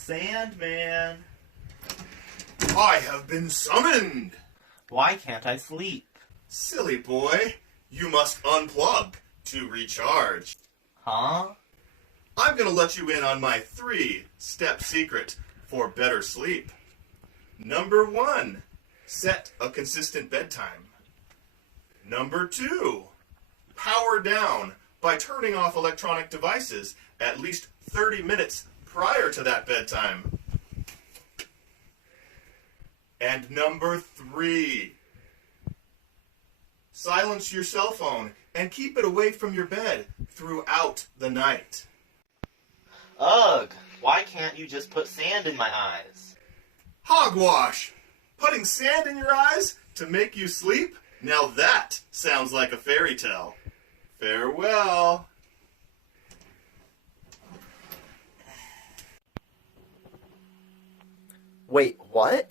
Sandman. I have been summoned. Why can't I sleep? Silly boy, you must unplug to recharge. Huh? I'm going to let you in on my 3-step secret for better sleep. Number 1, set a consistent bedtime. Number 2, power down by turning off electronic devices at least 30 minutes prior to that bedtime. And number 3, silence your cell phone and keep it away from your bed throughout the night. Ugh, why can't you just put sand in my eyes? Hogwash! Putting sand in your eyes to make you sleep? Now that sounds like a fairy tale. Farewell. Wait, what?